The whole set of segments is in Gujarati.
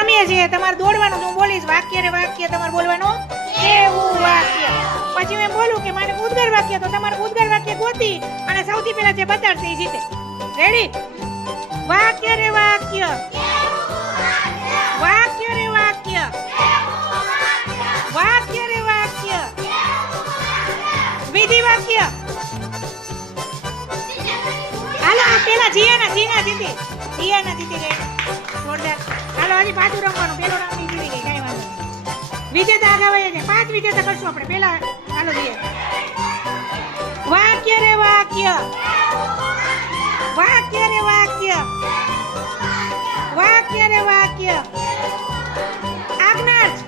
રમીએ છીએ. તમારે દોડવાનું, હું બોલીશ વાક્ય રે વાક્ય, તમારે બોલવાનું કેવું વાક્ય. પછી હું એમ બોલું કે મારે ઉદ્ગાર વાક્ય, તો તમારે ઉદ્ગાર વાક્ય ગોતી અને સૌથી પહેલા જે બતાડશે એ જીતે. રેડી? વાક્ય રે વાક્ય, વાક્ય રે વાક્ય, વાક્ય રે વાક્ય, વિધિ વાક્ય. હાલો પેલા જીયાના જીતી. જીયાના જીતી ગઈ. જોરદાર. હાલો હજી પાછું રમવાનું. પેલો રાઉન્ડ જીતી ગઈ, કઈ વાંધો નહીં. વિજેતા આગળ વહી જાય. 5 વિજેતા કરશું આપણે. પેલા હાલો જીયા. વાક્ય રે વાક્ય, વાક્ય રે વાક્ય, વાક્ય રે વાક્ય. આજ્ઞાર્થ.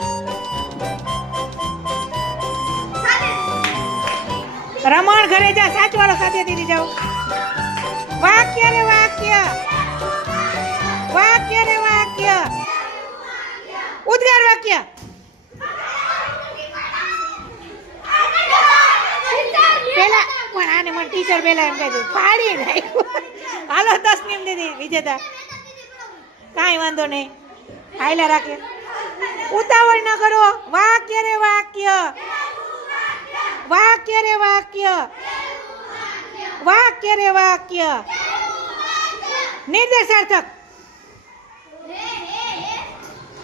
રમણ ઘરે જા, સાચવાળો સાથે દીધી જાઓ. વાક્ય રે વાક્ય, વાક્ય રે વાક્ય, ઉદ્ગાર વાક્ય. પેલા પણ આને મને ટીચર પેલા એમ કહી પાડી નાખ્યું. હાલો તસનીમ દીદી વિજેતા. કાંઈ વાંધો નહીં, હાઈલા રાખે. ઉતાવળ ન કરો. વાક્ય રે વાક્ય, વાક્ય રે વાક્ય, વાક્ય રે વાક્ય. નિર્દેશાર્થક.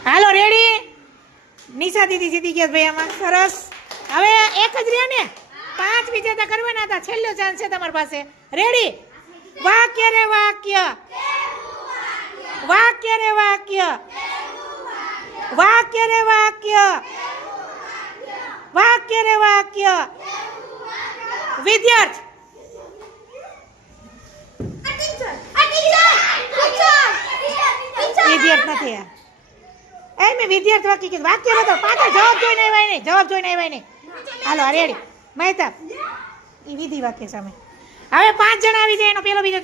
હાલો રેડી? નિશા દીદી જીતી ગયા ભાઈ આમાં. સરસ. હવે એક જ રહ્યા ને, 5 વિજેતા કરવાના હતા. છેલ્લો ચાન્સ છે તમારી પાસે. રેડી? વાક્ય રે વાક્ય, વાક્ય રે વાક્ય, વાક્ય રે વાક્ય, વાક્ય રે વાક્ય. વિદ્યાર્થી. વિદ્યાર્થી નથી. એ મેં વિદ્યાર્થી વાક્ય કીધું. વાક્ય નતો. પાછળ જવાબ જોઈને આવ્યા નહીં. જવાબ જોઈને આવ્યા નહીં. હાલો રેડી? મહેતા. એ વિધિ વાક્ય સામે. હવે 5 જણા આવી જાય. એનો પેલો બીજો